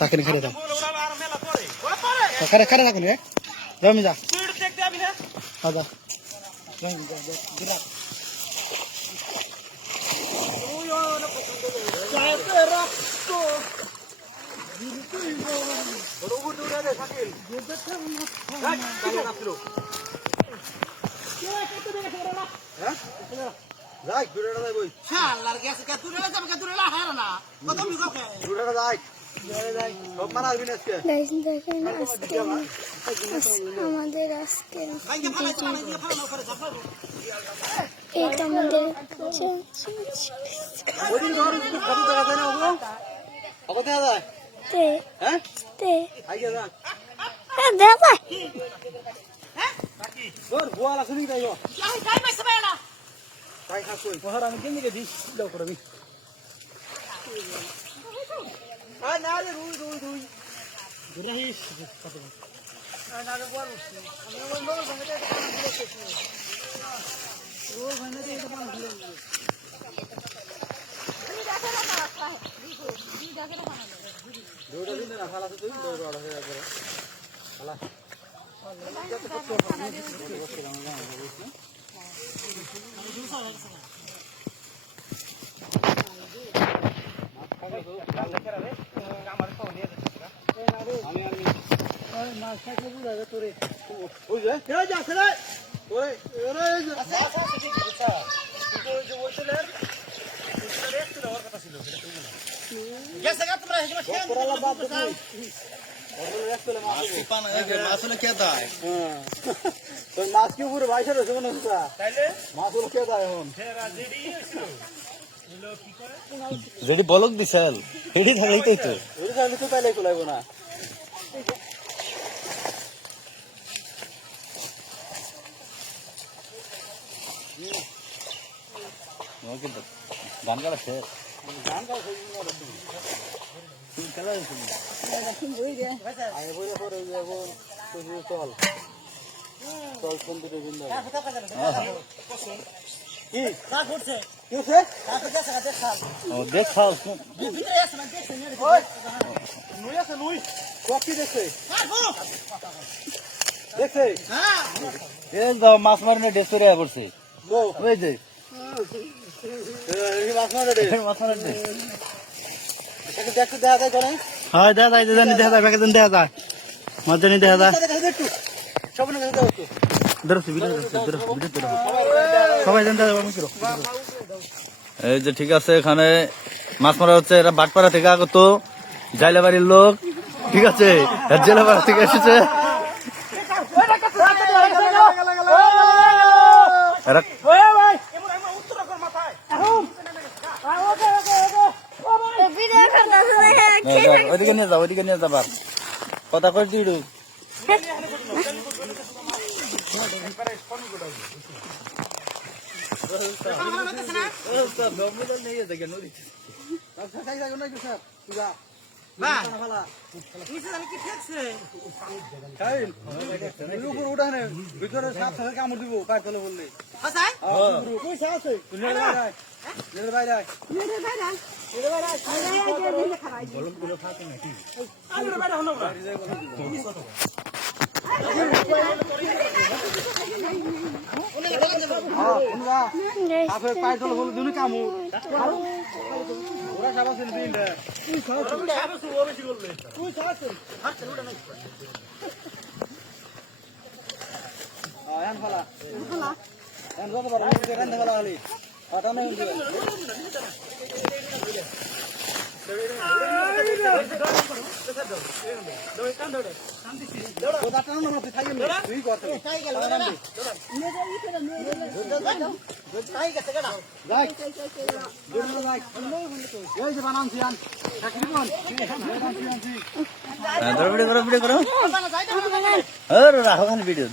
থাকেন খারে থাক খারে খারে থাকেন রে জমি যা হ্যাঁ যা যাই দূরেটা যাই বই শালার গেছে কে দূরে যাবে কে দূরে হার না কত মি ককে দূরেটা যাই যাই সব মারা আসবি না আজকে গাইস দেখেন আজকে আমাদের আজকে ভাইকে ফালাই তো ভাইকে ফালাই করে যাবো এটা আমাদের ওদিন ঘর কত টাকা দেয় না ওগুলো কত টাকা দেয় তে হ্যাঁ তে আইগে যা দেখা হ্যাঁ ওর গোয়ালা শুনি তাই গো যাই পাইছে বেড়া তাই খাস কই পহার আমি কেন দিকে দিস দাও করবি আ না রে রুই রুই রুই দুরাহিস কত না রে বড় আমি ওই লোক ভাঙতে এটা পানি দিয়েছি ও ভাঙতে এটা পানি দিয়েছি দৌড়া দিন না ফালা তুই দৌড়া হয়ে যাবে ফালা গেছে গা তোমরা হিসেবে খেয়ে মাছ কি উপরে বাইশে রয়েছে মনে হচ্ছে মাছ হলো কে দেয় এখন যদি বলক দিছাল হেডি থাকলেই তো ওই খাইলে তো তাইলে চলাইবো না গান গাড়া শেষ গান গাও খেলা আগে বইলে পরে এখন চল চল সুন্দর বিন্দু কি না করছে কি হচ্ছে তাতে গেছে গা দেখাল ও দেখ খাও ভিতরে আছে না দেখছে না ওই নুই আছে নুই কপি দেখছে দেখছে হ্যাঁ এই দাও মাছ মারনে ডেসরে পড়ছে গো ওই যে এই মাছ মারে দে মাছ মারনে এটা দেখতে দেখা যায় কোনে হয় দাদা এই জানি দেখা যায় বেকার দেখা যায় মাছ জানি দেখা যায় একটু সব না দেখা যাচ্ছে ধরো ভিডিও ধরো সবাই জানতে হবে আমি এই যে ঠিক আছে এখানে মাছ মারা হচ্ছে এরা বাটপাড়া থেকে আগত জাইলাবাড়ির লোক ঠিক আছে জেলাপাড়া থেকে এসেছে এরা ওইদিকে নিয়ে যাও ওইদিকে নিয়ে যাবার কথা কই দিড়ু বা নিচে জানি কি ফেকছে উপর উঠা নে ভিতরে সাপ থাকে কামড় দিব পায় তলে বললে হাসাই কই সাপ আছে নেড়ে বাইরে আয় সাপের পায় তলে বলে দুনি কামড় ওরা সাপ আছে না তিনটা এখন ফালা এখন যত বড় রান্না ফালা খালি আটা না কিন্তু ভিডিও করো রাখো ভিডিও